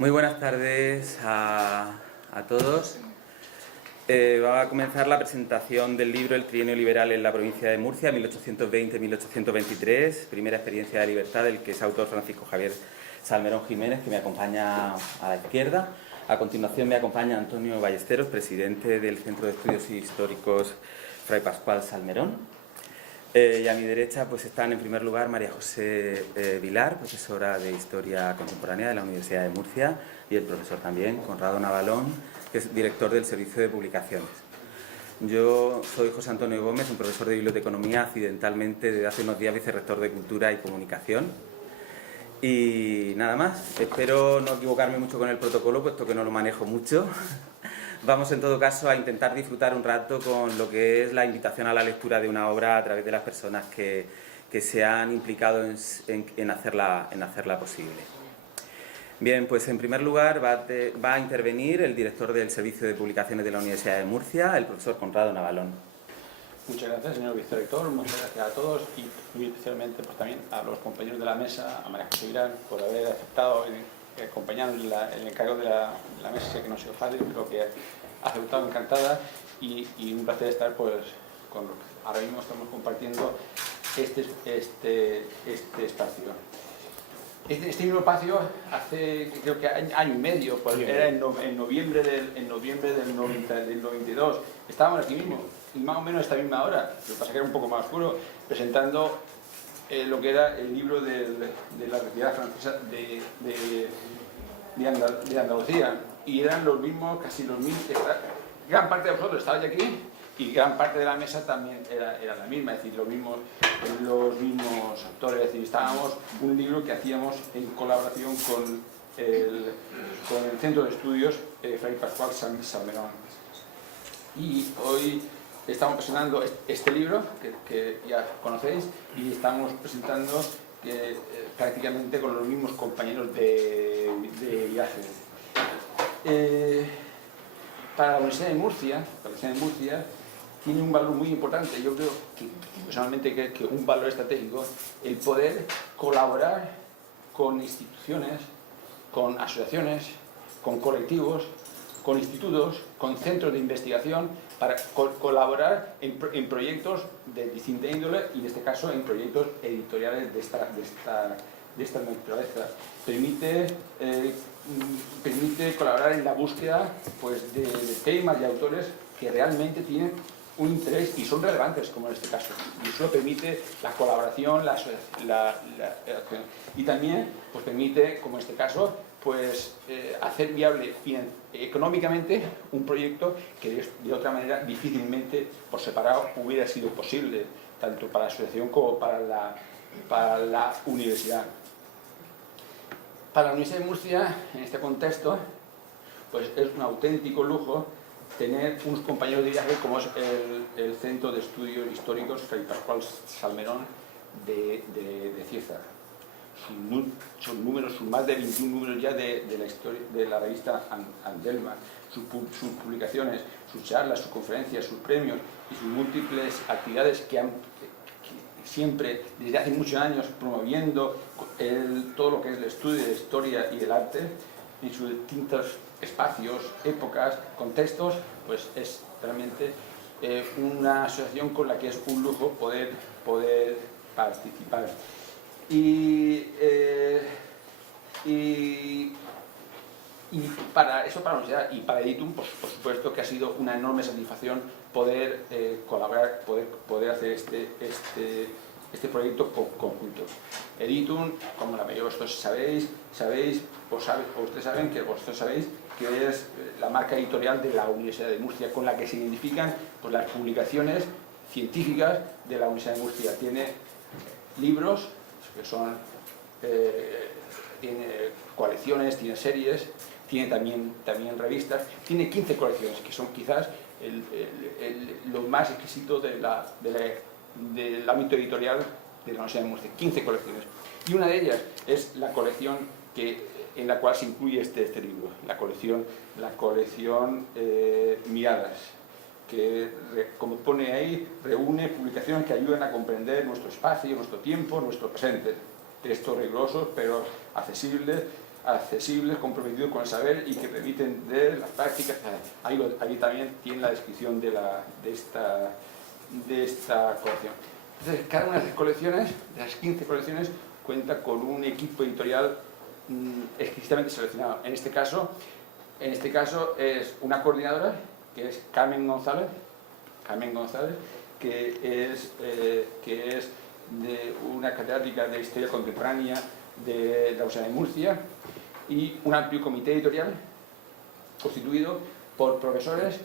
Muy buenas tardes a todos. Va a comenzar la presentación del libro El trienio liberal en la provincia de Murcia, 1820-1823, primera experiencia de libertad, del que es autor Francisco Javier Salmerón Jiménez, que me acompaña a la izquierda. A continuación me acompaña Antonio Ballesteros, presidente del Centro de Estudios Históricos Fray Pascual Salmerón. Y a mi derecha pues están en primer lugar María José Vilar, profesora de Historia Contemporánea de la Universidad de Murcia, y el profesor también, Conrado Navalón, que es director del Servicio de Publicaciones. Yo soy José Antonio Gómez, un profesor de Biblioteconomía, accidentalmente desde hace unos días vicerrector de Cultura y Comunicación. Y nada más, espero no equivocarme mucho con el protocolo, puesto que no lo manejo mucho. Vamos en todo caso a intentar disfrutar un rato con lo que es la invitación a la lectura de una obra a través de las personas que se han implicado en hacerla posible. Bien, pues en primer lugar va a intervenir el director del Servicio de Publicaciones de la Universidad de Murcia, el profesor Conrado Navalón. Muchas gracias, señor vicerrector, muchas gracias a todos y muy especialmente pues, también a los compañeros de la mesa, a María José Vilar, por haber aceptado acompañarnos en el encargo de la mesa, que no ha sido fácil, pero que ha aceptado encantada y un placer estar pues con lo que ahora mismo estamos compartiendo este espacio. Este mismo espacio hace creo que año y medio, pues, era en noviembre del 92, estábamos aquí mismo, y más o menos a esta misma hora, lo que pasa que era un poco más oscuro, presentando lo que era el libro de la Retirada Francesa de Andalucía, y eran los mismos, casi los mismos, gran parte de vosotros estabais aquí, y gran parte de la mesa también era la misma, es decir, los mismos autores, es decir, estábamos un libro que hacíamos en colaboración con el Centro de Estudios Fray Pascual Salmerón. Y hoy estamos presentando este libro, que ya conocéis, y estamos presentando prácticamente con los mismos compañeros de viaje. Para la Universidad de Murcia, tiene un valor muy importante. Yo creo que personalmente que un valor estratégico el poder colaborar con instituciones, con asociaciones, con colectivos, con institutos, con centros de investigación para colaborar en proyectos de distinta índole y en este caso en proyectos editoriales de esta naturaleza. Permite colaborar en la búsqueda pues, de temas y autores que realmente tienen un interés y son relevantes, como en este caso. Y eso permite la colaboración, la acción. Y también pues, permite, como en este caso, pues, hacer viable económicamente un proyecto que de otra manera difícilmente por separado hubiera sido posible, tanto para la asociación como para la universidad. Para la Universidad de Murcia, en este contexto, pues es un auténtico lujo tener unos compañeros de viaje como es el Centro de Estudios Históricos Fray Pascual Salmerón de Cieza. Sus números, sus más de 21 números ya de la revista Andelma, sus publicaciones, sus charlas, sus conferencias, sus premios y sus múltiples actividades que han siempre, desde hace muchos años, promoviendo todo lo que es el estudio de la historia y del arte en sus distintos espacios, épocas, contextos, pues es realmente una asociación con la que es un lujo poder participar. Y para eso, para la universidad y para Editum, pues, por supuesto que ha sido una enorme satisfacción poder colaborar, poder hacer este proyecto conjunto. Editum, como la mayoría de vosotros sabéis, ustedes saben que vosotros sabéis que es la marca editorial de la Universidad de Murcia, con la que se identifican pues, las publicaciones científicas de la Universidad de Murcia. Tiene libros que son tiene colecciones, tiene series, tiene también revistas, tiene 15 colecciones, que son quizás lo más exquisito del ámbito editorial de la Universidad de Murcia, 15 colecciones. Y una de ellas es la colección en la cual se incluye este libro, la colección Miradas, que, como pone ahí, reúne publicaciones que ayudan a comprender nuestro espacio, nuestro tiempo, nuestro presente. Textos rigurosos, pero accesibles, accesibles, comprometidos con el saber y que permiten de las prácticas. Ahí también tiene la descripción de esta colección. Entonces, cada una de las colecciones, de las 15 colecciones, cuenta con un equipo editorial exquisitamente seleccionado. En este caso es una coordinadora, que es Carmen González, que es de una catedrática de Historia Contemporánea de la Universidad de Murcia, y un amplio comité editorial constituido por profesores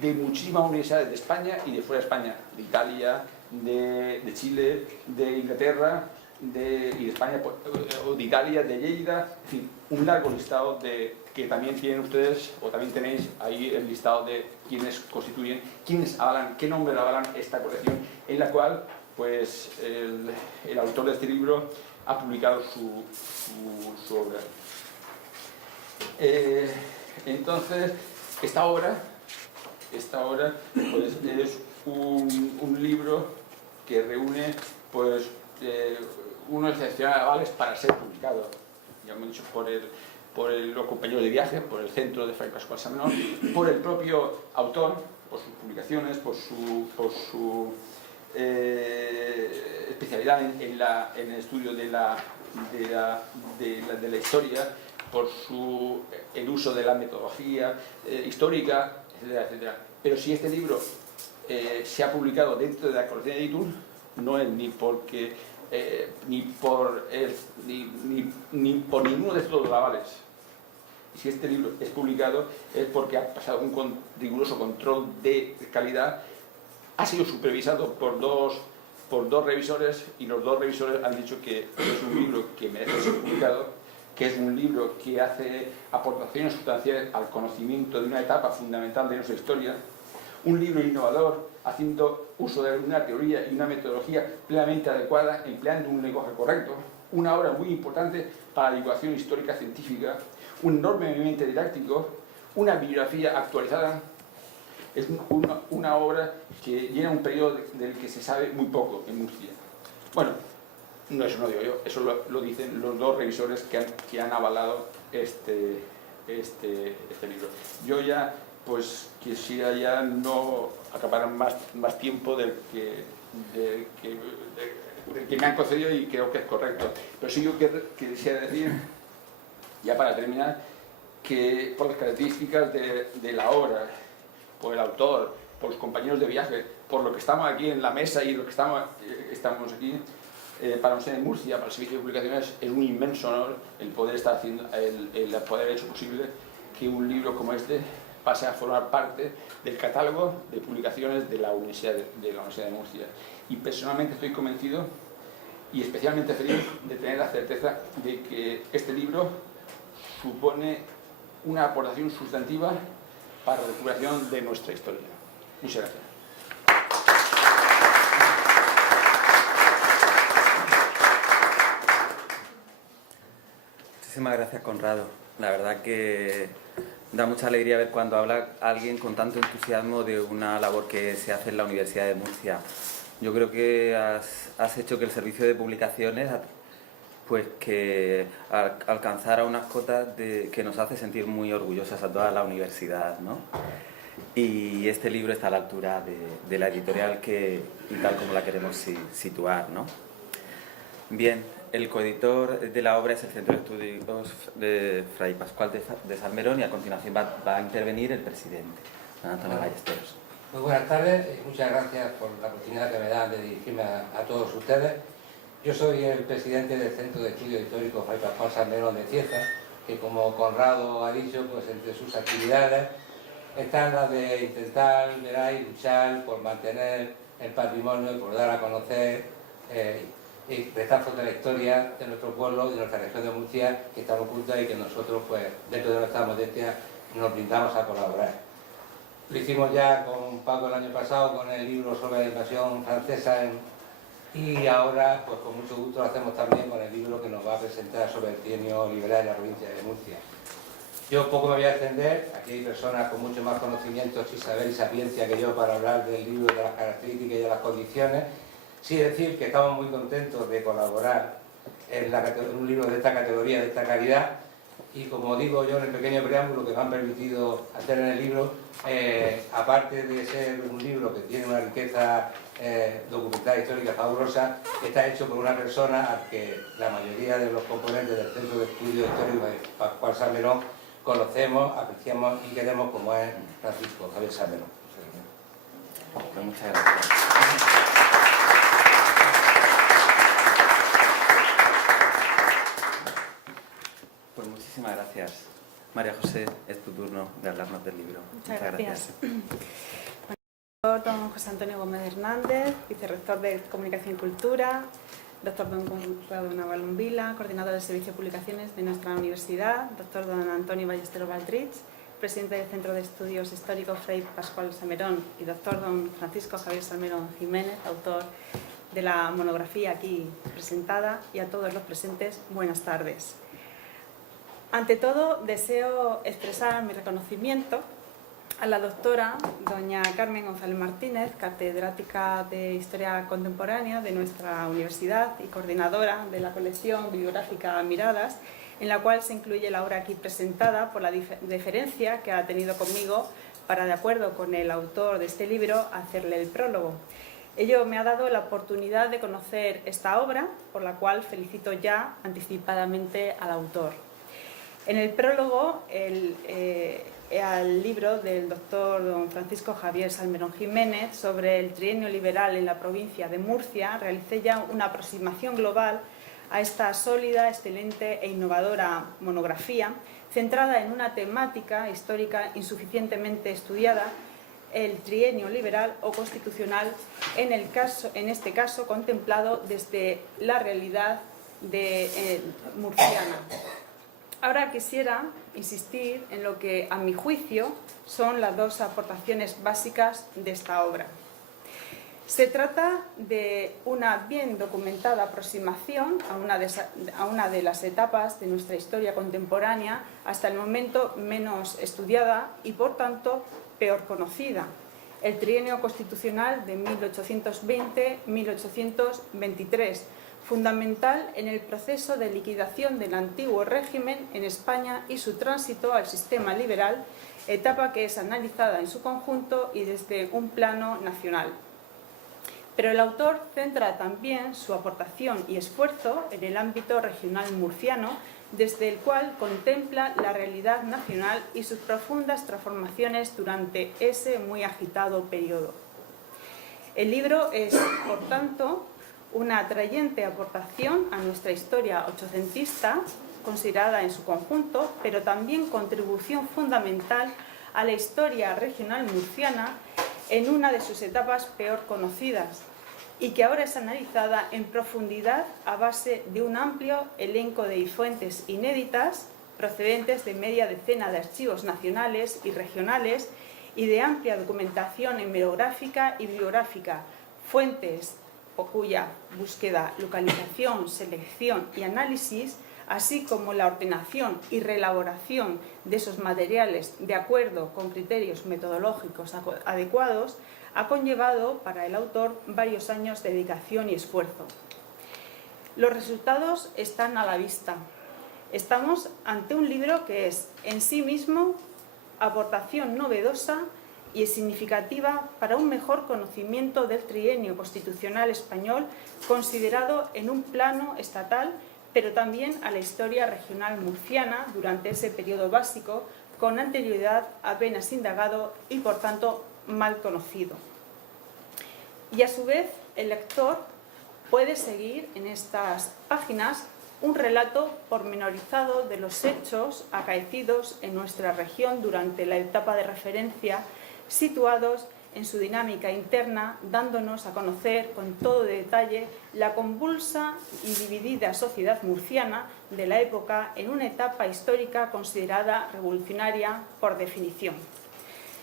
de muchísimas universidades de España y de fuera de España, de Italia, de Chile, de Inglaterra, y de España, o de Italia, de Lleida, en fin, un largo listado que también tienen ustedes, o también tenéis ahí el listado de quienes constituyen, quienes avalan, qué nombres avalan esta colección, en la cual pues el autor de este libro ha publicado su obra. Entonces, esta obra pues, es un libro que reúne pues, unos excepcionales avales para ser publicado, ya hemos dicho, por los compañeros de viaje, por el Centro de Fray Pascual Salmerón, por el propio autor, por sus publicaciones, por su especialidad en el estudio de la historia, por el uso de la metodología histórica, etcétera, etcétera. Pero si este libro se ha publicado dentro de la colección de Editur, no es ni por ninguno de estos avales. Si este libro es publicado es porque ha pasado un riguroso control de calidad, ha sido supervisado por dos revisores, y los dos revisores han dicho que es un libro que merece ser publicado, que es un libro que hace aportaciones sustanciales al conocimiento de una etapa fundamental de nuestra historia, un libro innovador, haciendo uso de una teoría y una metodología plenamente adecuada, empleando un lenguaje correcto, una obra muy importante para la divulgación histórica científica, un enormemente didáctico, una bibliografía actualizada. Es una obra que llena un periodo del que se sabe muy poco en Murcia. Bueno, no, eso no digo yo, eso lo dicen los dos revisores que han avalado este libro. Yo ya, pues, quisiera ya no acaparar más tiempo del que me han concedido, y creo que es correcto. Pero sí yo quisiera decir, ya para terminar, que por las características de la obra, por el autor, por los compañeros de viaje, por lo que estamos aquí en la mesa y lo que estamos aquí, para nosotros en Murcia, para el Servicio de Publicaciones, es un inmenso honor el poder estar haciendo, el poder haber hecho posible que un libro como este pase a formar parte del catálogo de publicaciones de la Universidad de Murcia. Y personalmente estoy convencido y especialmente feliz de tener la certeza de que este libro supone una aportación sustantiva para la recuperación de nuestra historia. Muchas gracias. Muchísimas gracias, Conrado. La verdad que da mucha alegría ver cuando habla alguien con tanto entusiasmo de una labor que se hace en la Universidad de Murcia. Yo creo que has hecho que el servicio de publicaciones pues que alcanzara unas cotas que nos hace sentir muy orgullosas a toda la universidad, ¿no? Y este libro está a la altura de la editorial y tal como la queremos situar, ¿no? Bien, el coeditor de la obra es el Centro de Estudios de Fray Pascual de Salmerón, y a continuación va a intervenir el presidente, don Antonio Ballesteros. Muy buenas tardes y muchas gracias por la oportunidad que me dan de dirigirme a todos ustedes. Yo soy el presidente del Centro de Estudios Históricos Fray Pascual Salmerón de Cieza, que, como Conrado ha dicho, pues entre sus actividades están las de intentar, luchar por mantener el patrimonio y por dar a conocer retazos de la historia de nuestro pueblo y de nuestra región de Murcia, que estamos juntos y que nosotros, pues, dentro de nuestra modestia, nos brindamos a colaborar. Lo hicimos ya con Paco el año pasado con el libro sobre la invasión francesa y ahora, pues con mucho gusto, lo hacemos también con el libro que nos va a presentar sobre el trienio liberal en la provincia de Murcia. Yo poco me voy a extender, aquí hay personas con mucho más conocimientos y saber y sapiencia que yo para hablar del libro, de las características y de las condiciones. Sí decir que estamos muy contentos de colaborar en un libro de esta categoría, de esta calidad, y como digo yo en el pequeño preámbulo que me han permitido hacer en el libro, aparte de ser un libro que tiene una riqueza documental histórica fabulosa, está hecho por una persona a que la mayoría de los componentes del Centro de Estudios Históricos Pascual Salmerón conocemos, apreciamos y queremos, como es Francisco Javier Salmerón. Pues muchas gracias. Pues muchísimas gracias. María José, es tu turno de hablarnos del libro. Muchas gracias. Don José Antonio Gómez Hernández, vicerrector de Comunicación y Cultura, doctor don Conrado Navalón Vila, coordinador del Servicio de Publicaciones de nuestra universidad, doctor don Antonio Ballesteros Baldrich, presidente del Centro de Estudios Históricos Fray Pascual Salmerón, y doctor don Francisco Javier Salmerón Jiménez, autor de la monografía aquí presentada, y a todos los presentes, buenas tardes. Ante todo, deseo expresar mi reconocimiento a la doctora doña Carmen González Martínez, catedrática de Historia Contemporánea de nuestra universidad y coordinadora de la colección bibliográfica Miradas, en la cual se incluye la obra aquí presentada, por la deferencia que ha tenido conmigo para, de acuerdo con el autor de este libro, hacerle el prólogo. Ello me ha dado la oportunidad de conocer esta obra, por la cual felicito ya anticipadamente al autor. En el prólogo, al libro del doctor don Francisco Javier Salmerón Jiménez sobre el trienio liberal en la provincia de Murcia, realicé ya una aproximación global a esta sólida, excelente e innovadora monografía, centrada en una temática histórica insuficientemente estudiada, el trienio liberal o constitucional, en este caso contemplado desde la realidad murciana. Ahora quisiera insistir en lo que, a mi juicio, son las dos aportaciones básicas de esta obra. Se trata de una bien documentada aproximación a una de las etapas de nuestra historia contemporánea, hasta el momento menos estudiada y, por tanto, peor conocida, el trienio constitucional de 1820-1823, fundamental en el proceso de liquidación del antiguo régimen en España y su tránsito al sistema liberal, etapa que es analizada en su conjunto y desde un plano nacional. Pero el autor centra también su aportación y esfuerzo en el ámbito regional murciano, desde el cual contempla la realidad nacional y sus profundas transformaciones durante ese muy agitado periodo. El libro es, por tanto, una atrayente aportación a nuestra historia ochocentista, considerada en su conjunto, pero también contribución fundamental a la historia regional murciana en una de sus etapas peor conocidas y que ahora es analizada en profundidad a base de un amplio elenco de fuentes inéditas procedentes de media decena de archivos nacionales y regionales y de amplia documentación hemerográfica y bibliográfica, fuentes cuya búsqueda, localización, selección y análisis, así como la ordenación y reelaboración de esos materiales de acuerdo con criterios metodológicos adecuados, ha conllevado para el autor varios años de dedicación y esfuerzo. Los resultados están a la vista. Estamos ante un libro que es en sí mismo aportación novedosa y es significativa para un mejor conocimiento del trienio constitucional español, considerado en un plano estatal, pero también a la historia regional murciana durante ese periodo básico, con anterioridad apenas indagado y, por tanto, mal conocido. Y a su vez, el lector puede seguir en estas páginas un relato pormenorizado de los hechos acaecidos en nuestra región durante la etapa de referencia, situados en su dinámica interna, dándonos a conocer con todo detalle la convulsa y dividida sociedad murciana de la época en una etapa histórica considerada revolucionaria por definición.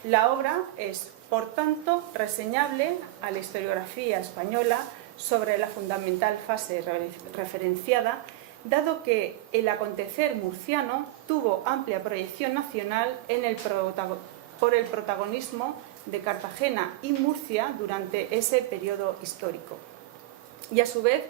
La obra es, por tanto, reseñable a la historiografía española sobre la fundamental fase referenciada, dado que el acontecer murciano tuvo amplia proyección nacional por el protagonismo de Cartagena y Murcia durante ese periodo histórico. Y a su vez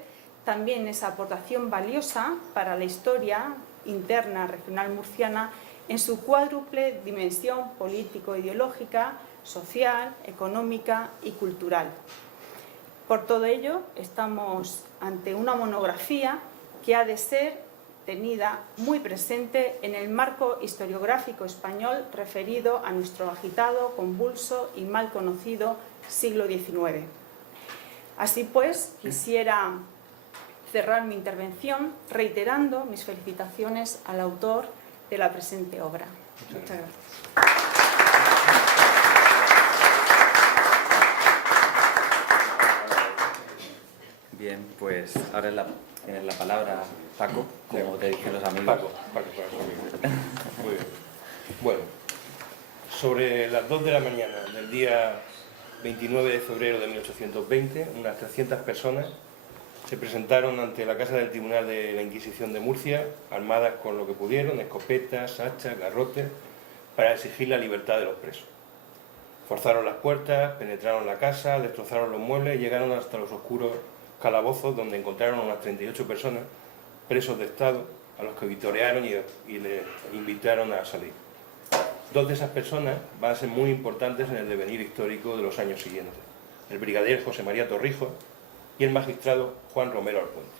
también esa aportación valiosa para la historia interna regional murciana en su cuádruple dimensión político-ideológica, social, económica y cultural. Por todo ello, estamos ante una monografía que ha de ser tenida muy presente en el marco historiográfico español referido a nuestro agitado, convulso y mal conocido siglo XIX. Así pues, quisiera cerrar mi intervención reiterando mis felicitaciones al autor de la presente obra. Muchas gracias. Bien, pues ahora tienes la palabra, Paco, como te dicen los amigos. Paco. Muy bien. Bueno, sobre las 2 de la mañana del día 29 de febrero de 1820, unas 300 personas se presentaron ante la Casa del Tribunal de la Inquisición de Murcia, armadas con lo que pudieron, escopetas, hachas, garrotes, para exigir la libertad de los presos. Forzaron las puertas, penetraron la casa, destrozaron los muebles y llegaron hasta los oscuros calabozos, donde encontraron a unas 38 personas, presos de Estado, a los que vitorearon y les invitaron a salir. 2 de esas personas van a ser muy importantes en el devenir histórico de los años siguientes: el brigadier José María Torrijos y el magistrado Juan Romero Alpuente.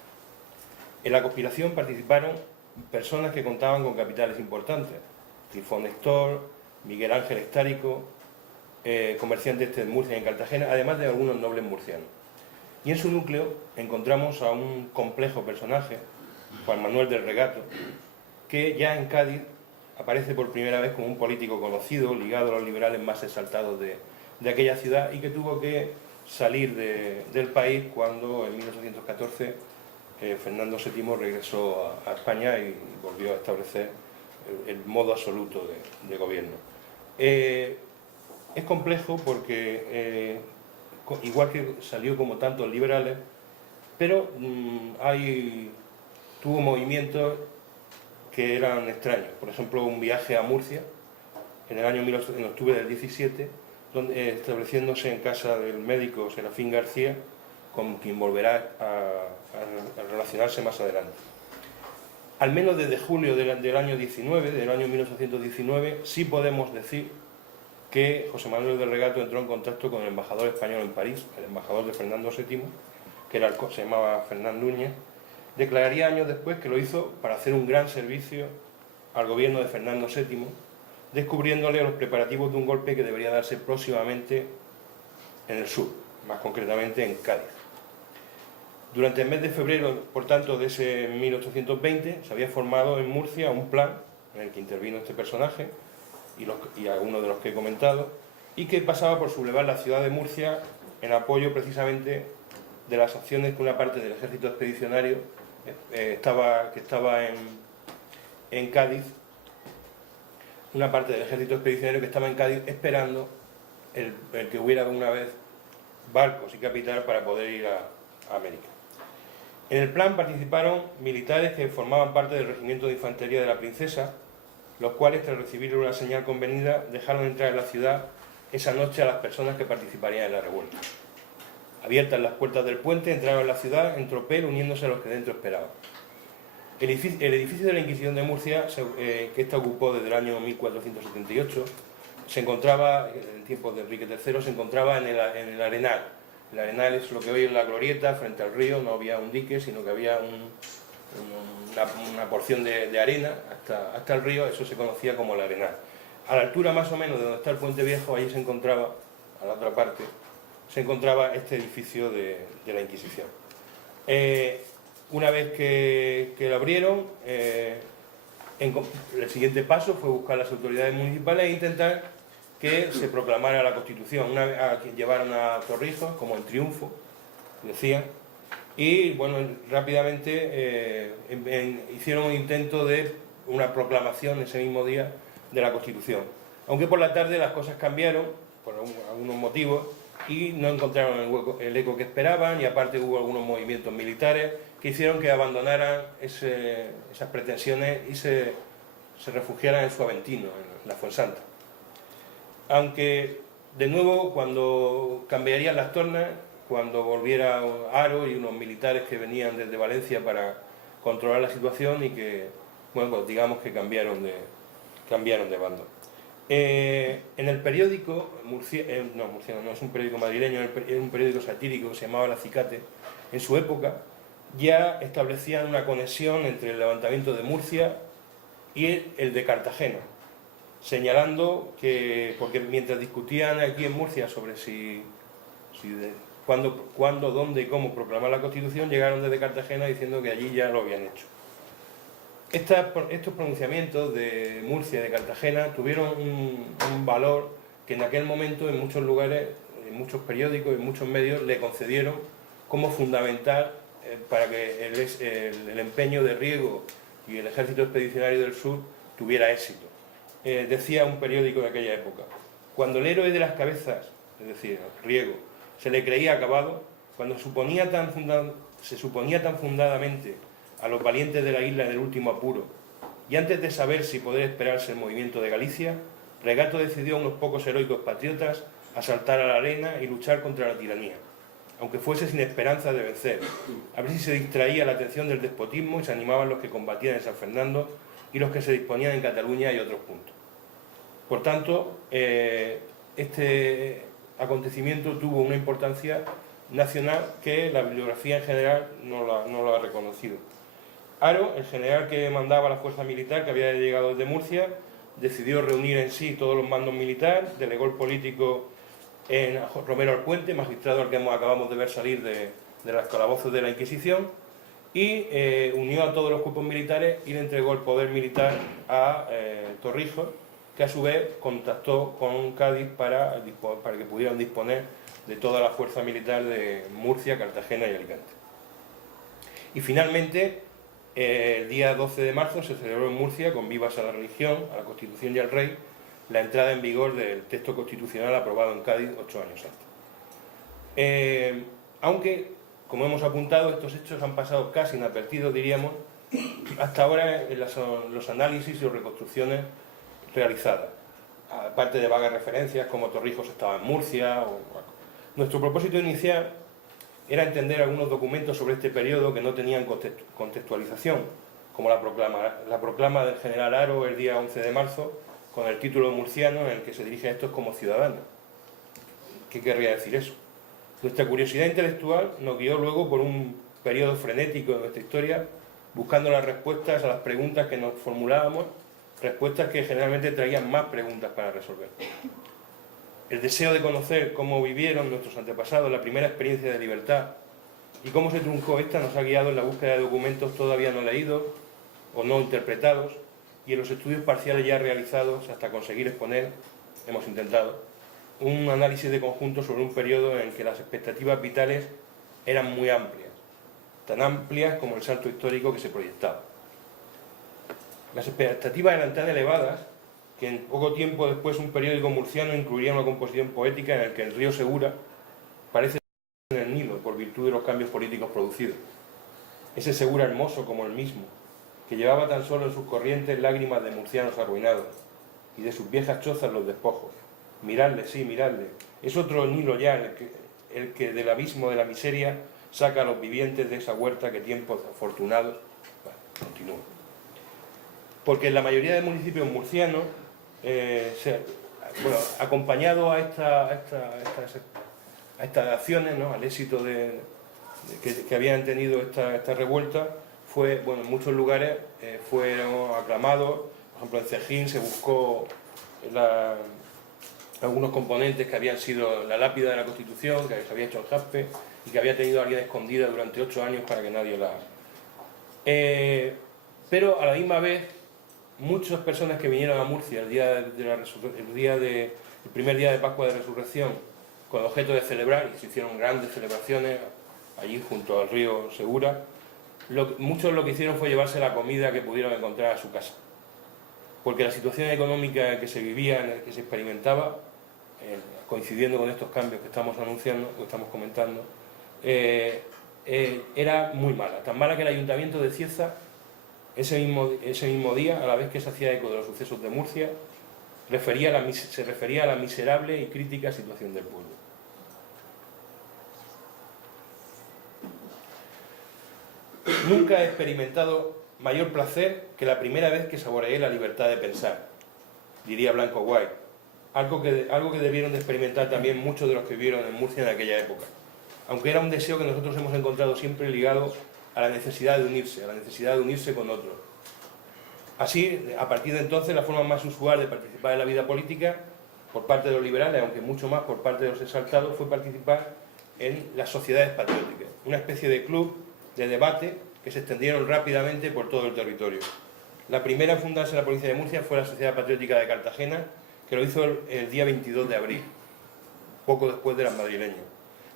En la conspiración participaron personas que contaban con capitales importantes: Trifón Nestor, Miguel Ángel Estárico, comerciantes de Murcia y en Cartagena, además de algunos nobles murcianos. Y en su núcleo encontramos a un complejo personaje, Juan Manuel del Regato, que ya en Cádiz aparece por primera vez como un político conocido, ligado a los liberales más exaltados de aquella ciudad, y que tuvo que salir del país cuando en 1814 Fernando VII regresó a España y volvió a establecer el modo absoluto de gobierno. Es complejo porque, igual que salió como tantos liberales, pero tuvo movimientos que eran extraños. Por ejemplo, un viaje a Murcia en octubre del 17, estableciéndose en casa del médico Serafín García, con quien volverá a relacionarse más adelante. Al menos desde julio del año 1819, sí podemos decir que José Manuel del Regato entró en contacto con el embajador español en París, el embajador de Fernando VII, que se llamaba Fernán Núñez. Declararía años después que lo hizo para hacer un gran servicio al gobierno de Fernando VII, descubriéndole los preparativos de un golpe que debería darse próximamente en el sur, más concretamente en Cádiz. Durante el mes de febrero, por tanto, de ese 1820, se había formado en Murcia un plan en el que intervino este personaje y algunos de los que he comentado, y que pasaba por sublevar la ciudad de Murcia en apoyo precisamente de las acciones que una parte del ejército expedicionario que estaba en Cádiz, una parte del ejército expedicionario que estaba en Cádiz esperando el que hubiera de una vez barcos y capital para poder ir a América. En el plan participaron militares que formaban parte del regimiento de infantería de la Princesa, los cuales, tras recibir una señal convenida, dejaron entrar en la ciudad esa noche a las personas que participarían en la revuelta. Abiertas las puertas del puente, entraron en la ciudad en tropel, uniéndose a los que dentro esperaban. El edificio de la Inquisición de Murcia, que ésta ocupó desde el año 1478, se encontraba, en tiempos de Enrique III, se encontraba en el Arenal. El Arenal es lo que hoy es la glorieta, frente al río. No había un dique, sino que había una porción de arena hasta el río. Eso se conocía como el Arenal. A la altura más o menos de donde está el Puente Viejo, allí se encontraba, a la otra parte, se encontraba este edificio de la Inquisición. Una vez que lo abrieron, el siguiente paso fue buscar a las autoridades municipales e intentar que se proclamara la Constitución. Una vez a quien llevaron a Torrijos como en triunfo, decían, y bueno, rápidamente hicieron un intento de una proclamación ese mismo día de la Constitución. Aunque por la tarde las cosas cambiaron, por algunos motivos, y no encontraron el eco que esperaban, y aparte hubo algunos movimientos militares que hicieron que abandonaran esas pretensiones y se refugiaran en su Aventino, en la Fuensanta. Aunque, de nuevo, cuando cambiarían las tornas, cuando volviera Haro y unos militares que venían desde Valencia para controlar la situación y que, bueno, pues digamos que cambiaron de bando. En el periódico, no es un periódico madrileño, es un periódico satírico que se llamaba El Acicate, en su época ya establecían una conexión entre el levantamiento de Murcia y el de Cartagena, señalando que, porque mientras discutían aquí en Murcia sobre cuándo, dónde y cómo proclamar la Constitución, llegaron desde Cartagena diciendo que allí ya lo habían hecho. Estos pronunciamientos de Murcia y de Cartagena tuvieron un valor que en aquel momento en muchos lugares, en muchos periódicos, en muchos medios le concedieron como fundamental para que el empeño de Riego y el ejército expedicionario del sur tuviera éxito. Decía un periódico de aquella época: cuando el héroe de las cabezas, es decir, Riego, se le creía acabado, cuando se suponía tan fundadamente a los valientes de la isla en el último apuro, y antes de saber si poder esperarse el movimiento de Galicia, Regato decidió a unos pocos heroicos patriotas asaltar a la arena y luchar contra la tiranía, aunque fuese sin esperanza de vencer, a ver si se distraía la atención del despotismo y se animaban los que combatían en San Fernando y los que se disponían en Cataluña y otros puntos. Por tanto, este acontecimiento tuvo una importancia nacional que la bibliografía en general no lo ha reconocido. Haro, el general que mandaba la fuerza militar, que había llegado desde Murcia, decidió reunir en sí todos los mandos militares, delegó el político en Romero Alpuente, magistrado al que acabamos de ver salir de los calabozos de la Inquisición, y unió a todos los cuerpos militares y le entregó el poder militar a Torrijos, que a su vez contactó con Cádiz para que pudieran disponer de toda la fuerza militar de Murcia, Cartagena y Alicante. Y finalmente, el día 12 de marzo se celebró en Murcia, con vivas a la religión, a la Constitución y al Rey, la entrada en vigor del texto constitucional aprobado en Cádiz 8 años antes. Aunque, como hemos apuntado, estos hechos han pasado casi inadvertidos, diríamos, hasta ahora en los análisis y reconstrucciones realizadas, aparte de vagas referencias como Torrijos estaba en Murcia. Nuestro propósito inicial era entender algunos documentos sobre este periodo que no tenían contextualización, como la proclama del general Haro el día 11 de marzo, con el título murciano en el que se dirige a estos como ciudadanos. ¿Qué querría decir eso? Nuestra curiosidad intelectual nos guió luego por un periodo frenético de nuestra historia, buscando las respuestas a las preguntas que nos formulábamos, respuestas que generalmente traían más preguntas para resolver. El deseo de conocer cómo vivieron nuestros antepasados la primera experiencia de libertad y cómo se truncó esta nos ha guiado en la búsqueda de documentos todavía no leídos o no interpretados, y en los estudios parciales ya realizados hasta conseguir exponer, hemos intentado, un análisis de conjunto sobre un periodo en el que las expectativas vitales eran muy amplias, tan amplias como el salto histórico que se proyectaba. Las expectativas eran tan elevadas que en poco tiempo después un periódico murciano incluiría una composición poética en la que el río Segura parece en el Nilo por virtud de los cambios políticos producidos. Ese Segura hermoso como el mismo, que llevaba tan solo en sus corrientes lágrimas de murcianos arruinados y de sus viejas chozas los despojos. Miradle, sí, miradle. Es otro Nilo ya el que del abismo de la miseria saca a los vivientes de esa huerta que tiempos afortunados... Bueno, continúo. Porque en la mayoría de municipios murcianos, acompañado a estas acciones, ¿no?, al éxito que habían tenido esta revuelta, en muchos lugares fueron aclamados. Por ejemplo, en Cejín se buscó algunos componentes que habían sido la lápida de la Constitución, que se había hecho en jaspe y que había tenido alguien escondida durante 8 años para que nadie la... pero a la misma vez, muchas personas que vinieron a Murcia el primer día de Pascua de Resurrección, con objeto de celebrar, y se hicieron grandes celebraciones allí junto al río Segura, muchos lo que hicieron fue llevarse la comida que pudieron encontrar a su casa, porque la situación económica que se vivía, que se experimentaba, coincidiendo con estos cambios que estamos anunciando, que estamos comentando, era muy mala, tan mala que el Ayuntamiento de Cieza, ese mismo día, a la vez que se hacía eco de los sucesos de Murcia, se refería a la miserable y crítica situación del pueblo. Nunca he experimentado mayor placer que la primera vez que saboreé la libertad de pensar, diría Blanco White, algo que debieron de experimentar también muchos de los que vivieron en Murcia en aquella época, aunque era un deseo que nosotros hemos encontrado siempre ligado a la necesidad de unirse con otros. Así, a partir de entonces, la forma más usual de participar en la vida política por parte de los liberales, aunque mucho más por parte de los exaltados, fue participar en las sociedades patrióticas, una especie de club de debate que se extendieron rápidamente por todo el territorio. La primera en fundarse en la provincia de Murcia fue la Sociedad Patriótica de Cartagena, que lo hizo el día 22 de abril, poco después de las madrileñas.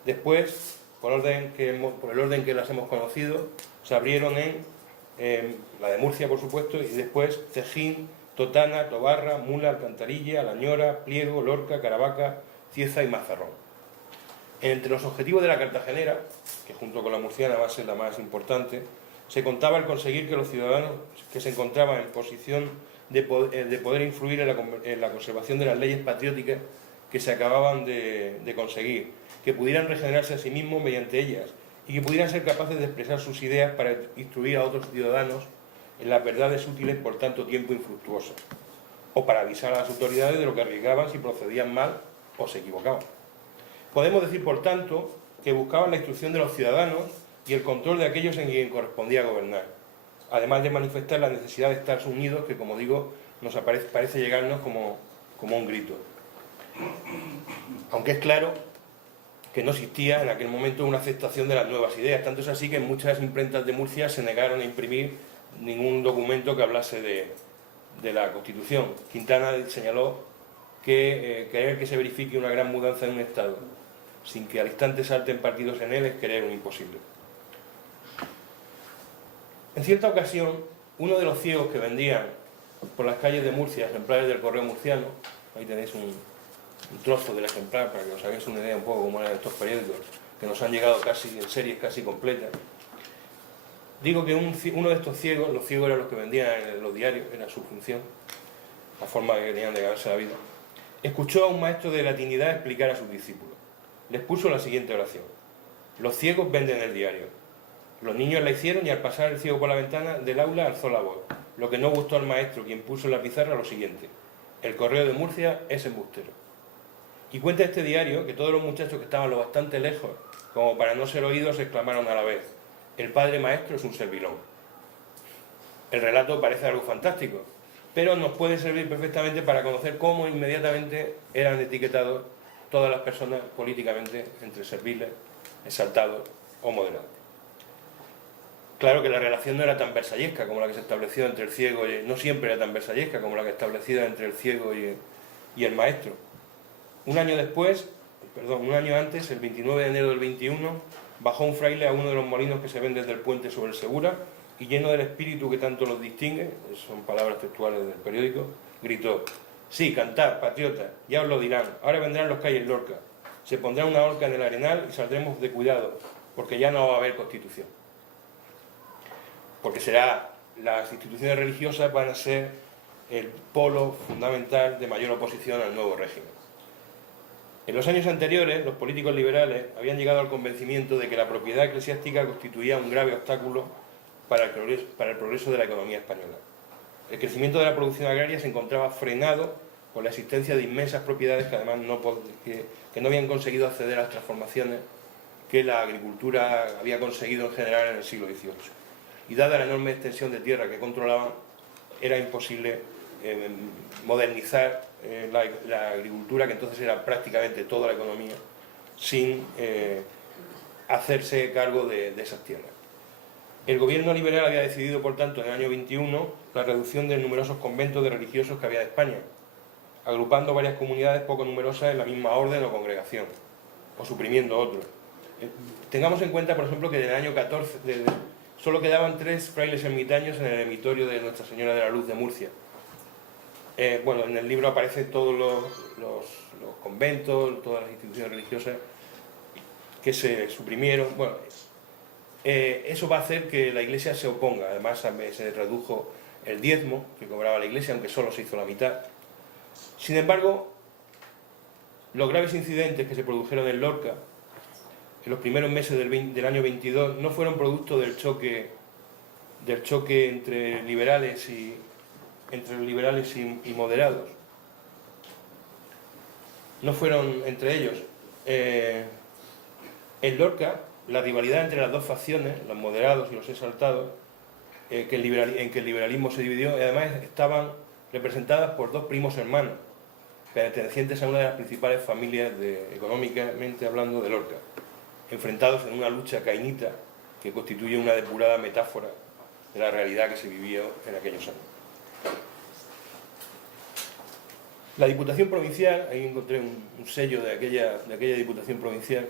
Después, por el orden que las hemos conocido, se abrieron en la de Murcia, por supuesto, y después Cejín, Totana, Tobarra, Mula, Alcantarilla, Lañora, Pliego, Lorca, Caravaca, Cieza y Mazarrón. Entre los objetivos de la cartagenera, que junto con la murciana va a ser la más importante, se contaba el conseguir que los ciudadanos que se encontraban en posición de poder influir en la conservación de las leyes patrióticas que se acababan de conseguir, que pudieran regenerarse a sí mismos mediante ellas y que pudieran ser capaces de expresar sus ideas para instruir a otros ciudadanos en las verdades útiles por tanto tiempo infructuosas, o para avisar a las autoridades de lo que arriesgaban si procedían mal o se equivocaban. Podemos decir, por tanto, que buscaban la instrucción de los ciudadanos y el control de aquellos en quien correspondía gobernar, además de manifestar la necesidad de estar unidos, que, como digo, nos parece llegarnos como un grito. Aunque es claro que no existía en aquel momento una aceptación de las nuevas ideas, tanto es así que en muchas imprentas de Murcia se negaron a imprimir ningún documento que hablase de la Constitución. Quintana señaló que querer que se verifique una gran mudanza en un Estado sin que al instante salten partidos en él es querer un imposible. En cierta ocasión, uno de los ciegos que vendían por las calles de Murcia ejemplares del Correo Murciano, ahí tenéis un trozo del ejemplar para que os hagáis una idea un poco cómo eran estos periódicos, que nos han llegado casi en series casi completas. Digo que uno de estos ciegos, los ciegos eran los que vendían en los diarios, era su función, la forma que tenían de ganarse la vida, escuchó a un maestro de latinidad explicar a sus discípulos. Les puso la siguiente oración: los ciegos venden el diario. Los niños la hicieron y al pasar el ciego por la ventana del aula alzó la voz, lo que no gustó al maestro, quien puso en la pizarra lo siguiente: el Correo de Murcia es embustero. Y cuenta este diario que todos los muchachos que estaban lo bastante lejos como para no ser oídos exclamaron a la vez: el padre maestro es un servilón. El relato parece algo fantástico, pero nos puede servir perfectamente para conocer cómo inmediatamente eran etiquetados todas las personas políticamente entre serviles, exaltados o moderados. Claro que la relación no era tan versallesca como la que se estableció entre el ciego y... no siempre era tan versallesca como la que establecida entre el ciego y el maestro. Un año antes, el 29 de enero del 21, bajó un fraile a uno de los molinos que se ven desde el puente sobre el Segura y, lleno del espíritu que tanto los distingue, son palabras textuales del periódico, gritó: sí, cantad, patriotas, ya os lo dirán, ahora vendrán los que hay en Lorca, se pondrá una horca en el arenal y saldremos de cuidado, porque ya no va a haber Constitución. Porque las instituciones religiosas van a ser el polo fundamental de mayor oposición al nuevo régimen. En los años anteriores, los políticos liberales habían llegado al convencimiento de que la propiedad eclesiástica constituía un grave obstáculo para el progreso de la economía española. El crecimiento de la producción agraria se encontraba frenado por la existencia de inmensas propiedades que además no habían conseguido acceder a las transformaciones que la agricultura había conseguido en general en el siglo XVIII. Y dada la enorme extensión de tierra que controlaban, era imposible modernizar la agricultura, que entonces era prácticamente toda la economía, sin hacerse cargo de esas tierras. El gobierno liberal había decidido, por tanto, en el año 21, la reducción de numerosos conventos de religiosos que había en España, agrupando varias comunidades poco numerosas en la misma orden o congregación, o suprimiendo otros. Tengamos en cuenta, por ejemplo, que en el año 14 solo quedaban 3 frailes ermitaños en el ermitorio de Nuestra Señora de la Luz de Murcia. Bueno, en el libro aparecen todos los conventos, todas las instituciones religiosas que se suprimieron. Bueno, eso va a hacer que la Iglesia se oponga. Además, se redujo el diezmo que cobraba la Iglesia, aunque solo se hizo la mitad. Sin embargo, los graves incidentes que se produjeron en Lorca en los primeros meses del año 22 no fueron producto del choque del choque entre liberales y moderados. No fueron entre ellos. En Lorca, la rivalidad entre las dos facciones, los moderados y los exaltados, en que el liberalismo se dividió, y además estaban representadas por dos primos hermanos, pertenecientes a una de las principales familias, económicamente hablando, de Lorca, enfrentados en una lucha cainita que constituye una depurada metáfora de la realidad que se vivió en aquellos años. La Diputación Provincial, ahí encontré un sello de aquella Diputación Provincial.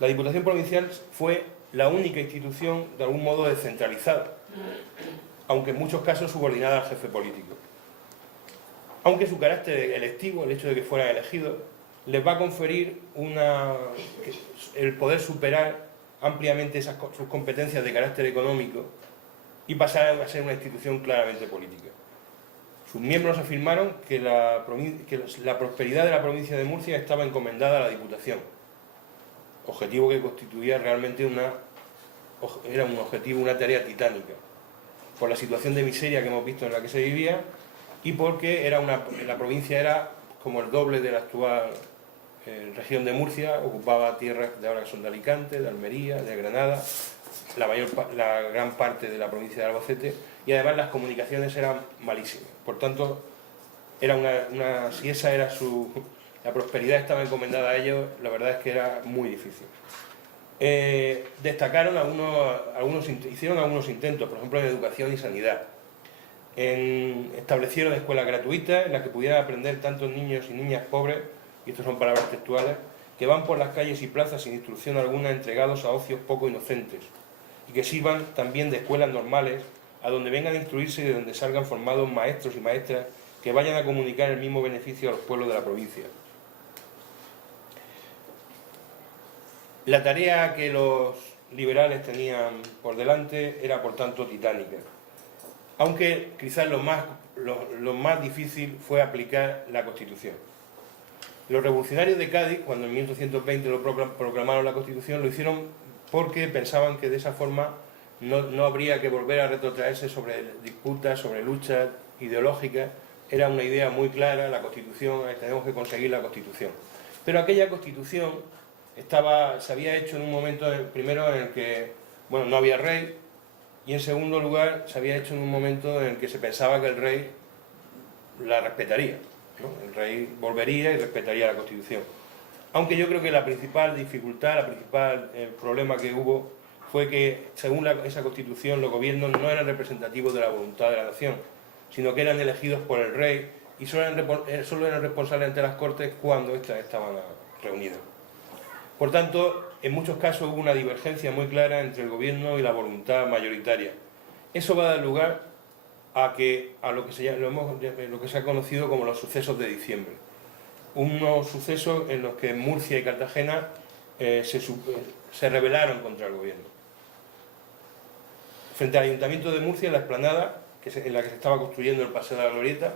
La Diputación Provincial fue la única institución de algún modo descentralizada, aunque en muchos casos subordinada al jefe político. Aunque su carácter electivo, el hecho de que fueran elegidos, les va a conferir el poder superar ampliamente sus competencias de carácter económico y pasar a ser una institución claramente política. Sus miembros afirmaron que la prosperidad de la provincia de Murcia estaba encomendada a la Diputación, objetivo que constituía realmente era un objetivo, una tarea titánica, por la situación de miseria que hemos visto en la que se vivía y porque la provincia era como el doble de la actual región de Murcia, ocupaba tierras de ahora que son de Alicante, de Almería, de Granada, la gran parte de la provincia de Albacete, y además las comunicaciones eran malísimas. Por tanto, si esa era la prosperidad estaba encomendada a ellos, la verdad es que era muy difícil. Hicieron algunos intentos, por ejemplo en educación y sanidad. Establecieron escuelas gratuitas en las que pudieran aprender tantos niños y niñas pobres, y estas son palabras textuales, que van por las calles y plazas sin instrucción alguna, entregados a ocios poco inocentes, y que sirvan también de escuelas normales, a donde vengan a instruirse y de donde salgan formados maestros y maestras que vayan a comunicar el mismo beneficio a los pueblos de la provincia. La tarea que los liberales tenían por delante era, por tanto, titánica. Aunque quizás lo más difícil fue aplicar la Constitución. Los revolucionarios de Cádiz, cuando en 1820 proclamaron la Constitución, lo hicieron porque pensaban que de esa forma no habría que volver a retrotraerse sobre disputas, sobre luchas ideológicas. Era una idea muy clara, la Constitución, tenemos que conseguir la Constitución. Pero aquella Constitución se había hecho en un momento, primero, en el que no había rey, y en segundo lugar se había hecho en un momento en el que se pensaba que el rey la respetaría, ¿no? El rey volvería y respetaría la Constitución. Aunque yo creo que la principal dificultad, el principal problema que hubo fue que, según esa Constitución, los gobiernos no eran representativos de la voluntad de la nación, sino que eran elegidos por el rey y solo eran responsables ante las Cortes cuando éstas estaban reunidas. Por tanto, en muchos casos hubo una divergencia muy clara entre el gobierno y la voluntad mayoritaria. Eso va a dar lugar a lo que se ha conocido como los sucesos de diciembre. Unos sucesos en los que Murcia y Cartagena se rebelaron contra el gobierno. Frente al Ayuntamiento de Murcia, en la explanada en la que se estaba construyendo el Paseo de la Glorieta,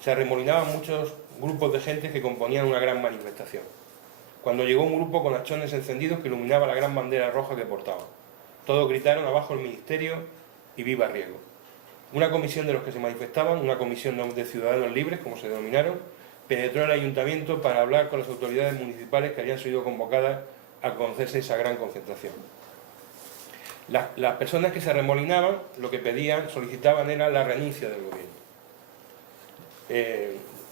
se arremolinaban muchos grupos de gente que componían una gran manifestación. Cuando llegó un grupo con hachones encendidos que iluminaba la gran bandera roja que portaban. Todos gritaron: abajo el ministerio y viva Riego. Una comisión de los que se manifestaban, una comisión de ciudadanos libres, como se denominaron, penetró en el ayuntamiento para hablar con las autoridades municipales que habían sido convocadas a conocerse esa gran concentración. Las personas que se arremolinaban lo que solicitaban era la renuncia del gobierno.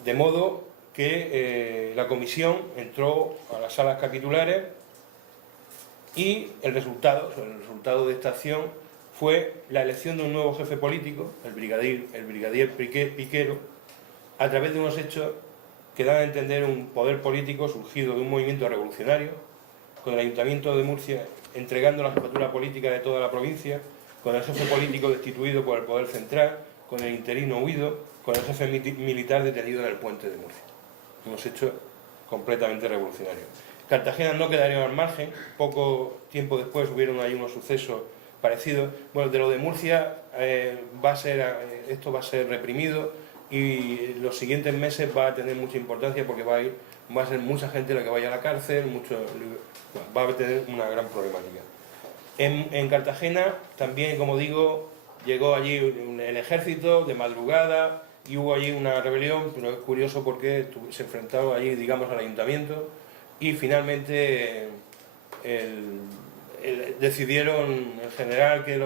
De modo que la comisión entró a las salas capitulares y el resultado de esta acción fue la elección de un nuevo jefe político, el brigadier Piquero, a través de unos hechos que dan a entender un poder político surgido de un movimiento revolucionario, con el Ayuntamiento de Murcia entregando la jefatura política de toda la provincia, con el jefe político destituido por el poder central, con el interino huido, con el jefe militar detenido en el puente de Murcia. Unos hechos completamente revolucionarios. Cartagena no quedaría al margen. Poco tiempo después hubieron ahí unos sucesos parecidos. Bueno, de lo de Murcia esto va a ser reprimido y los siguientes meses va a tener mucha importancia porque va a ser mucha gente la que vaya a la cárcel, va a tener una gran problemática. En Cartagena también, como digo, llegó allí el ejército de madrugada y hubo allí una rebelión, pero es curioso porque se enfrentaron allí, digamos, al ayuntamiento y finalmente decidieron el general, el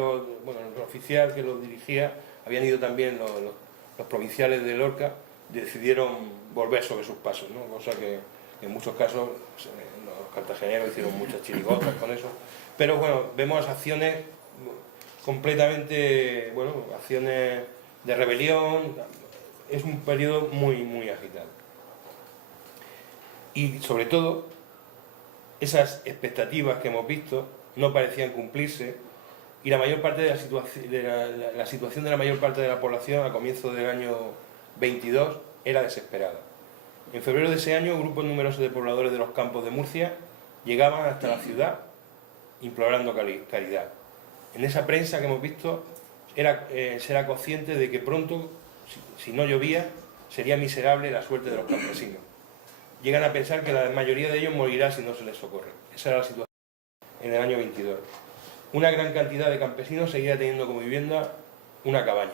oficial que lo dirigía, habían ido también los provinciales de Lorca, decidieron volver sobre sus pasos, ¿no? Cosa que en muchos casos los cartageneros hicieron muchas chirigotas con eso, pero bueno, vemos acciones completamente, acciones de rebelión. Es un periodo muy, muy agitado. Y sobre todo, esas expectativas que hemos visto no parecían cumplirse y la mayor parte de la situación de la mayor parte de la población a comienzos del año 22 era desesperada. En febrero de ese año, grupos numerosos de pobladores de los campos de Murcia llegaban hasta la ciudad implorando caridad. En esa prensa que hemos visto se era consciente de que pronto, si no llovía, sería miserable la suerte de los campesinos. Llegan a pensar que la mayoría de ellos morirá si no se les socorre. Esa era la situación en el año 22. Una gran cantidad de campesinos seguía teniendo como vivienda una cabaña.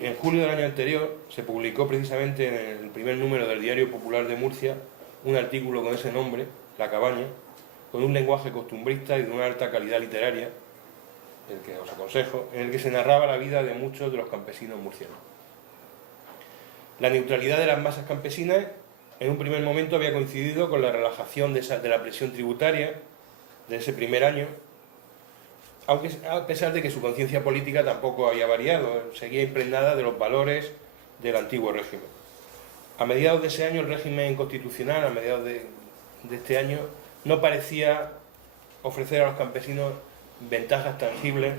En julio del año anterior se publicó precisamente en el primer número del Diario Popular de Murcia un artículo con ese nombre, La Cabaña, con un lenguaje costumbrista y de una alta calidad literaria, el que os aconsejo, en el que se narraba la vida de muchos de los campesinos murcianos. La neutralidad de las masas campesinas en un primer momento había coincidido con la relajación de la presión tributaria de ese primer año, aunque a pesar de que su conciencia política tampoco había variado, seguía impregnada de los valores del antiguo régimen. A mediados de ese año el régimen constitucional, a mediados de este año, no parecía ofrecer a los campesinos ventajas tangibles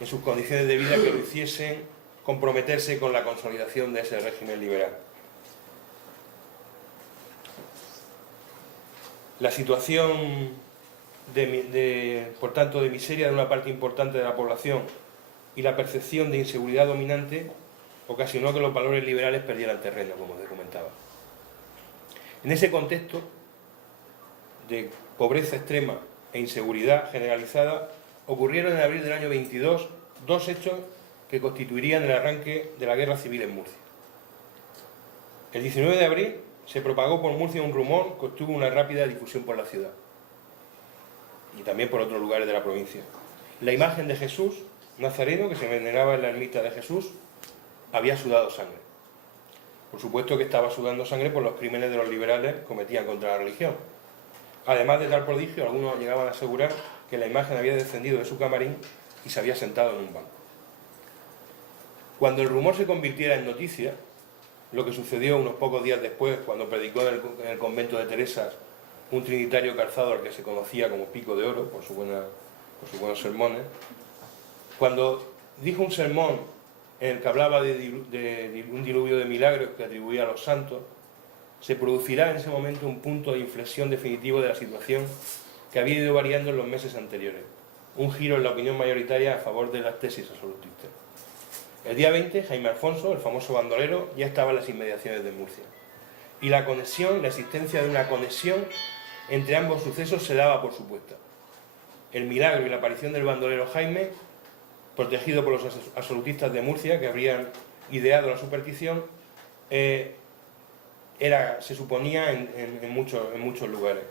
en sus condiciones de vida que lo hiciesen comprometerse con la consolidación de ese régimen liberal. La situación por tanto, de miseria de una parte importante de la población y la percepción de inseguridad dominante ocasionó que los valores liberales perdieran terreno, como os comentaba. En ese contexto de pobreza extrema e inseguridad generalizada, ocurrieron en abril del año 22 dos hechos que constituirían el arranque de la guerra civil en Murcia. El 19 de abril se propagó por Murcia un rumor que obtuvo una rápida difusión por la ciudad y también por otros lugares de la provincia. La imagen de Jesús Nazareno, que se veneraba en la ermita de Jesús, había sudado sangre. Por supuesto que estaba sudando sangre por los crímenes de los liberales que cometían contra la religión. Además de tal prodigio, algunos llegaban a asegurar que la imagen había descendido de su camarín y se había sentado en un banco. Cuando el rumor se convirtiera en noticia, lo que sucedió unos pocos días después, cuando predicó en el convento de Teresas un trinitario calzado al que se conocía como Pico de Oro por sus buenos sermones, cuando dijo un sermón en el que hablaba de un diluvio de milagros que atribuía a los santos, se producirá en ese momento un punto de inflexión definitivo de la situación que había ido variando en los meses anteriores, un giro en la opinión mayoritaria a favor de las tesis absolutistas. El día 20, Jaime Alfonso, el famoso bandolero, ya estaba en las inmediaciones de Murcia. Y la existencia de una conexión entre ambos sucesos se daba por supuesta. El milagro y la aparición del bandolero Jaime, protegido por los absolutistas de Murcia, que habrían ideado la superstición, se suponía en muchos lugares.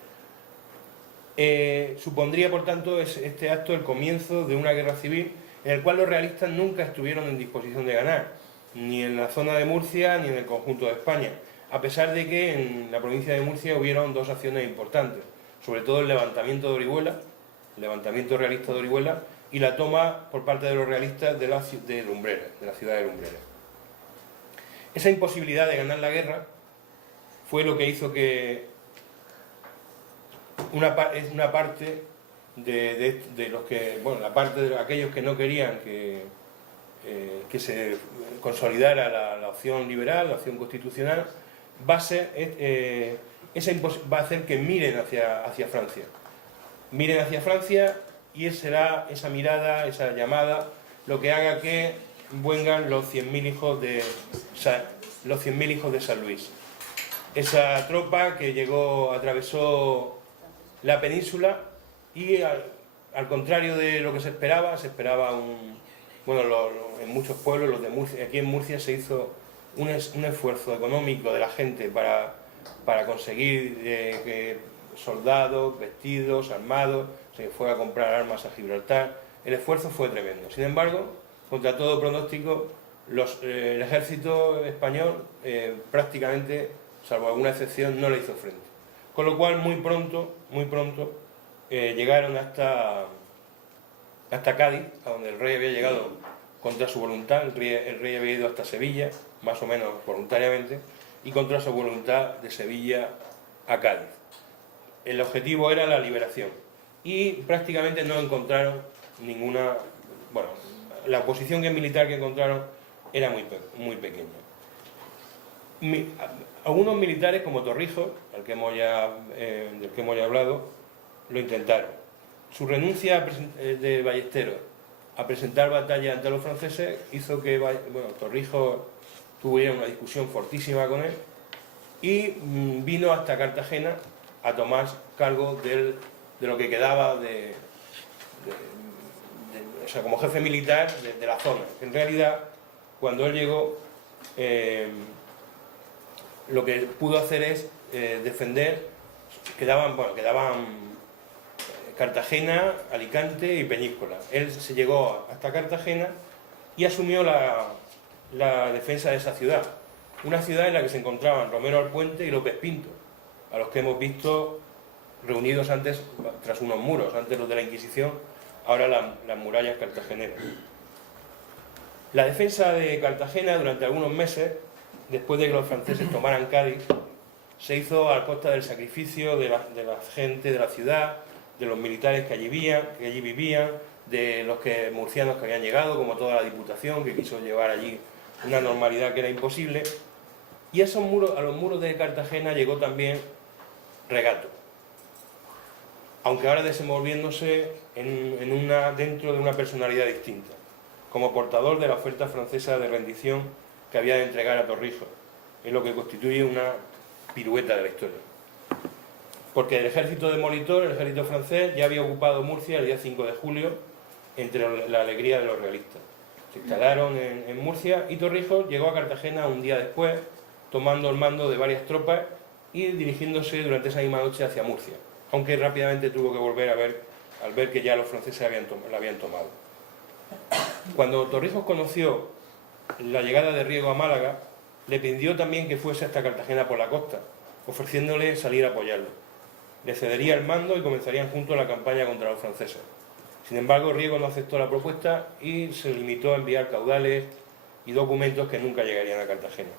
Supondría, por tanto, este acto el comienzo de una guerra civil en el cual los realistas nunca estuvieron en disposición de ganar, ni en la zona de Murcia ni en el conjunto de España, a pesar de que en la provincia de Murcia hubieron dos acciones importantes, sobre todo el levantamiento de Orihuela, el levantamiento realista de Orihuela, y la toma por parte de los realistas de la ciudad de Lumbreras. Esa imposibilidad de ganar la guerra fue lo que hizo que una parte de los que, la parte de aquellos que no querían que se consolidara la opción liberal, la opción constitucional, va a hacer que miren hacia Francia. Miren hacia Francia y será esa mirada, esa llamada, lo que haga que vengan los 100.000 hijos de San Luis. Esa tropa que atravesó la península y al contrario de lo que se esperaba en muchos pueblos, los de Murcia, aquí en Murcia se hizo un esfuerzo económico de la gente para conseguir soldados, vestidos, armados, se fue a comprar armas a Gibraltar. El esfuerzo fue tremendo. Sin embargo, contra todo pronóstico, el ejército español prácticamente, salvo alguna excepción, no le hizo frente. Con lo cual, muy pronto, llegaron hasta Cádiz, a donde el rey había llegado contra su voluntad. El rey había ido hasta Sevilla, más o menos voluntariamente, y contra su voluntad de Sevilla a Cádiz. El objetivo era la liberación y prácticamente no encontraron ninguna... Bueno, la oposición militar que encontraron era muy pequeña. Algunos militares como Torrijos, del que hemos ya hablado, lo intentaron. Su renuncia de Ballesteros a presentar batalla ante los franceses hizo que Torrijos tuviera una discusión fortísima con él y vino hasta Cartagena a tomar cargo de lo que quedaba o sea, como jefe militar de la zona. En realidad, cuando él llegó, lo que pudo hacer es defender, quedaban Cartagena, Alicante y Peñíscola. Él se llegó hasta Cartagena y asumió la defensa de esa ciudad. Una ciudad en la que se encontraban Romero Alpuente y López Pinto, a los que hemos visto reunidos antes tras unos muros, antes los de la Inquisición, ahora las murallas cartageneras. La defensa de Cartagena durante algunos meses, después de que los franceses tomaran Cádiz, se hizo a costa del sacrificio de la gente de la ciudad, de los militares que allí vivían, de los murcianos que habían llegado, como toda la Diputación, que quiso llevar allí una normalidad que era imposible. Y a los muros de Cartagena llegó también Regato, aunque ahora desenvolviéndose dentro de una personalidad distinta, como portador de la oferta francesa de rendición que había de entregar a Torrijos, en lo que constituye una pirueta de la historia. Porque el ejército de Molitor, el ejército francés, ya había ocupado Murcia el día 5 de julio, entre la alegría de los realistas. Se instalaron en Murcia y Torrijos llegó a Cartagena un día después, tomando el mando de varias tropas y dirigiéndose durante esa misma noche hacia Murcia, aunque rápidamente tuvo que volver al ver que ya los franceses la habían tomado. Cuando Torrijos conoció la llegada de Riego a Málaga, le pidió también que fuese hasta Cartagena por la costa, ofreciéndole salir a apoyarlo. Le cedería el mando y comenzarían juntos la campaña contra los franceses. Sin embargo, Riego no aceptó la propuesta y se limitó a enviar caudales y documentos que nunca llegarían a Cartagena.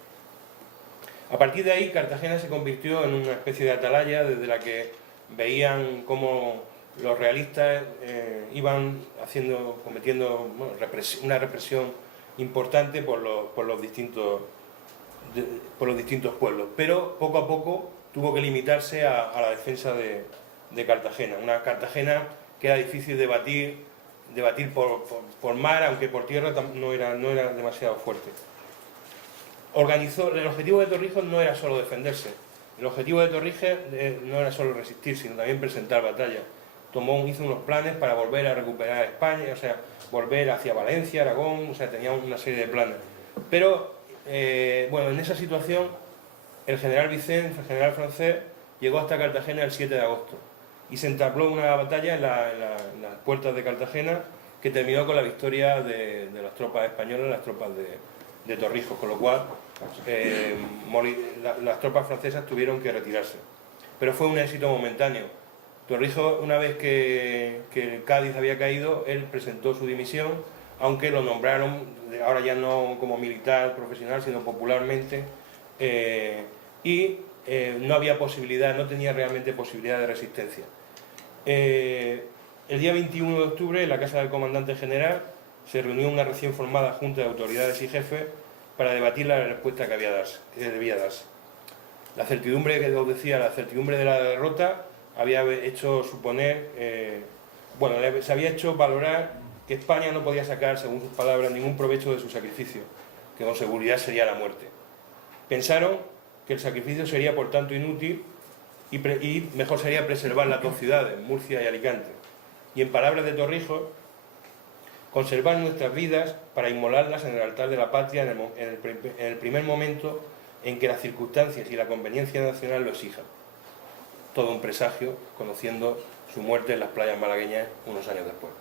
A partir de ahí, Cartagena se convirtió en una especie de atalaya desde la que veían cómo los realistas iban cometiendo una represión importante por los distintos pueblos, pero poco a poco tuvo que limitarse a la defensa de Cartagena, una Cartagena que era difícil de batir por mar, aunque por tierra no era demasiado fuerte. El objetivo de Torrijos no era solo defenderse, el objetivo de Torrijos no era solo resistir, sino también presentar batalla. Hizo unos planes para volver a recuperar España, o sea, volver hacia Valencia, Aragón, o sea, tenía una serie de planes. Pero, en esa situación, el general Vicens, el general francés, llegó hasta Cartagena el 7 de agosto y se entabló una batalla en las puertas de Cartagena que terminó con la victoria de las tropas españolas, las tropas de Torrijos, con lo cual las tropas francesas tuvieron que retirarse. Pero fue un éxito momentáneo. Torrijos, una vez que Cádiz había caído, él presentó su dimisión, aunque lo nombraron, ahora ya no como militar profesional, sino popularmente, no tenía realmente posibilidad de resistencia. El día 21 de octubre, en la casa del comandante general, se reunió una recién formada junta de autoridades y jefes para debatir la respuesta que debía darse. La certidumbre de la derrota había hecho suponer, se había hecho valorar que España no podía sacar, según sus palabras, ningún provecho de su sacrificio, que con seguridad sería la muerte. Pensaron que el sacrificio sería por tanto inútil y mejor sería preservar las dos ciudades, Murcia y Alicante. y en palabras de Torrijos, conservar nuestras vidas para inmolarlas en el altar de la patria en el primer momento en que las circunstancias y la conveniencia nacional lo exijan. Todo un presagio, conociendo su muerte en las playas malagueñas unos años después.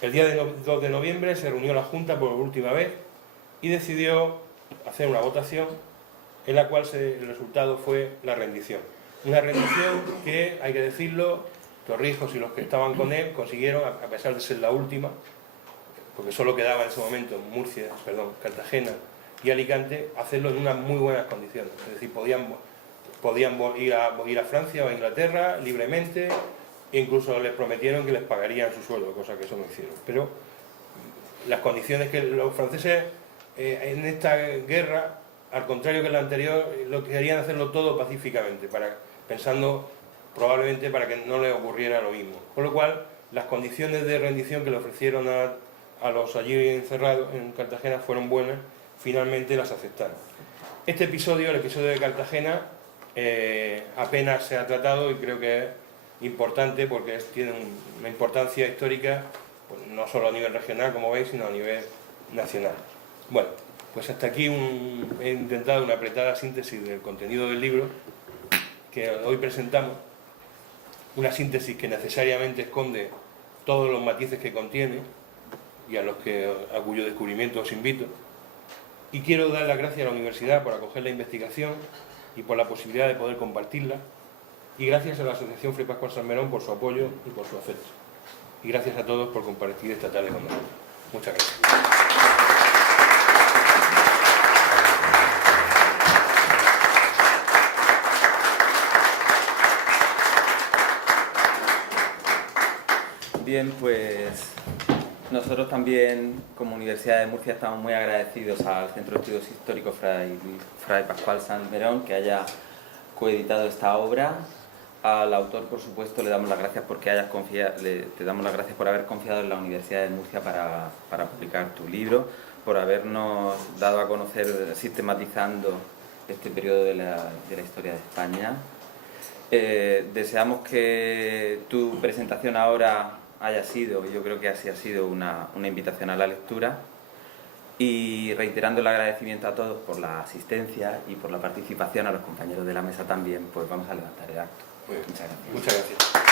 El día 2 de noviembre se reunió la Junta por última vez y decidió hacer una votación en la cual el resultado fue la rendición. Una rendición que, hay que decirlo, Torrijos y los que estaban con él consiguieron, a pesar de ser la última, porque solo quedaba en ese momento Cartagena y Alicante, hacerlo en unas muy buenas condiciones. Es decir, podían ir a Francia o a Inglaterra libremente, e incluso les prometieron que les pagarían su sueldo, cosa que eso no hicieron. Pero las condiciones que los franceses en esta guerra, al contrario que en la anterior, lo querían hacerlo todo pacíficamente, pensando probablemente para que no les ocurriera lo mismo. Con lo cual, las condiciones de rendición que le ofrecieron a los allí encerrados en Cartagena fueron buenas, finalmente las aceptaron. Este episodio, el episodio de Cartagena, apenas se ha tratado y creo que es importante porque tiene una importancia histórica, pues, no solo a nivel regional, como veis, sino a nivel nacional. Bueno, pues hasta aquí he intentado una apretada síntesis del contenido del libro que hoy presentamos, una síntesis que necesariamente esconde todos los matices que contiene y a cuyo descubrimiento os invito. Y quiero dar las gracias a la universidad por acoger la investigación y por la posibilidad de poder compartirla, y gracias a la Asociación Fray Pascual Salmerón por su apoyo y por su afecto. Y gracias a todos por compartir esta tarde con nosotros. Muchas gracias. Bien, pues nosotros también, como Universidad de Murcia, estamos muy agradecidos al Centro de Estudios Históricos Fray Pascual Salmerón que haya coeditado esta obra. Al autor, por supuesto, le damos las gracias te damos las gracias por haber confiado en la Universidad de Murcia para publicar tu libro, por habernos dado a conocer sistematizando este periodo de la historia de España. Deseamos que tu presentación ahora haya sido, yo creo que así ha sido, una invitación a la lectura, y reiterando el agradecimiento a todos por la asistencia y por la participación, a los compañeros de la mesa también, pues vamos a levantar el acto. Muy bien. Muchas gracias. Muchas gracias.